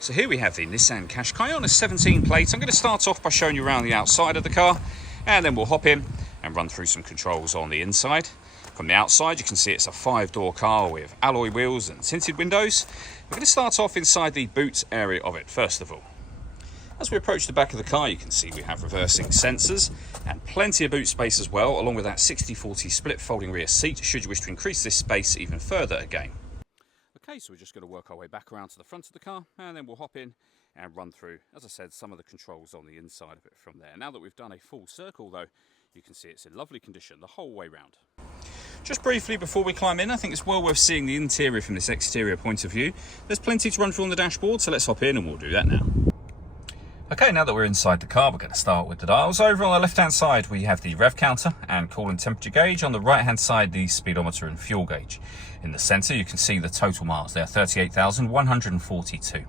So here we have the Nissan Qashqai on a 17 plate. I'm going to start off by showing you around the outside of the car, and then we'll hop in and run through some controls on the inside. From the outside, you can see it's a 5-door car with alloy wheels and tinted windows. We're going to start off inside the boot area of it, first of all. As we approach the back of the car, you can see we have reversing sensors and plenty of boot space as well, along with that 60/40 split folding rear seat, should you wish to increase this space even further again. Okay, so we're just going to work our way back around to the front of the car, and then we'll hop in and run through, as I said, some of the controls on the inside of it from there. Now that we've done a full circle, though, you can see it's in lovely condition the whole way round. Just briefly before we climb in, I think it's well worth seeing the interior from this exterior point of view. There's plenty to run through on the dashboard, so let's hop in and we'll do that now. Okay, now that we're inside the car, we're going to start with the dials. Over on the left-hand side, we have the rev counter and coolant temperature gauge. On the right-hand side, the speedometer and fuel gauge. In the centre, you can see the total miles. They are 38,142.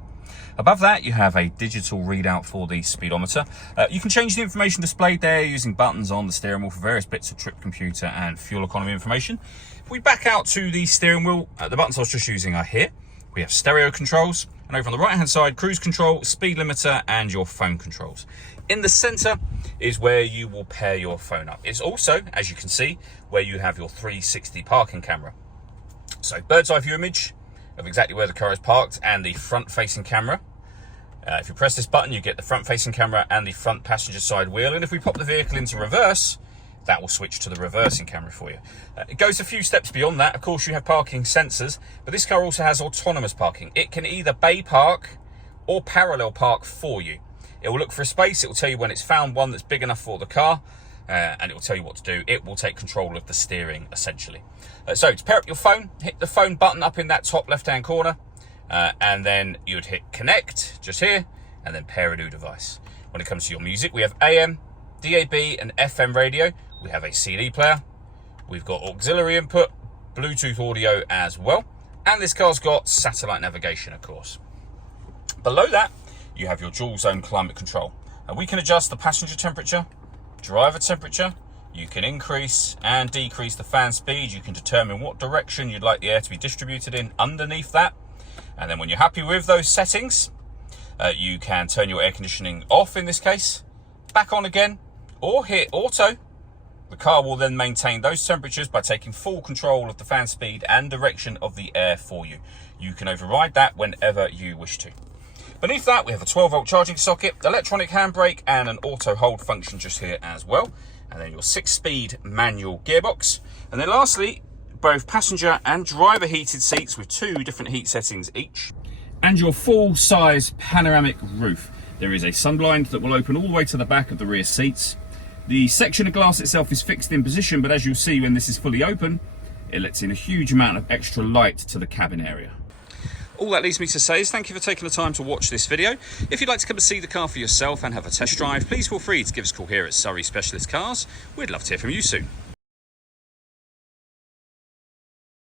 Above that, you have a digital readout for the speedometer. You can change the information displayed there using buttons on the steering wheel for various bits of trip computer and fuel economy information. If we back out to the steering wheel, the buttons I was just using are here. We have stereo controls, and over on the right hand side, cruise control, speed limiter, and your phone controls. In the center is where you will pair your phone up. It's also, as you can see, where you have your 360 parking camera. So bird's eye view image of exactly where the car is parked and the front facing camera. If you press this button, you get the front facing camera and the front passenger side wheel. And if we pop the vehicle into reverse, that will switch to the reversing camera for you. It goes a few steps beyond that. Of course, you have parking sensors, but this car also has autonomous parking. It can either bay park or parallel park for you. It will look for a space. It will tell you when it's found one that's big enough for the car, and it will tell you what to do. It will take control of the steering, essentially. So to pair up your phone, hit the phone button up in that top left-hand corner, and then you would hit connect just here, and then pair a new device. When it comes to your music, we have AM, DAB, and FM radio. We have a CD player, we've got auxiliary input, Bluetooth audio as well, and this car's got satellite navigation, of course. Below that, you have your dual zone climate control. And we can adjust the passenger temperature, driver temperature, you can increase and decrease the fan speed, you can determine what direction you'd like the air to be distributed in underneath that. And then when you're happy with those settings, you can turn your air conditioning off in this case, back on again, or hit auto. The car will then maintain those temperatures by taking full control of the fan speed and direction of the air for you. You can override that whenever you wish to. Beneath that, we have a 12-volt charging socket, electronic handbrake, and an auto hold function just here as well. And then your 6-speed manual gearbox. And then lastly, both passenger and driver heated seats with 2 different heat settings each. And your full-size panoramic roof. There is a sunblind that will open all the way to the back of the rear seats. The section of glass itself is fixed in position, but as you'll see when this is fully open, it lets in a huge amount of extra light to the cabin area. All that leaves me to say is thank you for taking the time to watch this video. If you'd like to come and see the car for yourself and have a test drive, please feel free to give us a call here at Surrey Specialist Cars. We'd love to hear from you soon.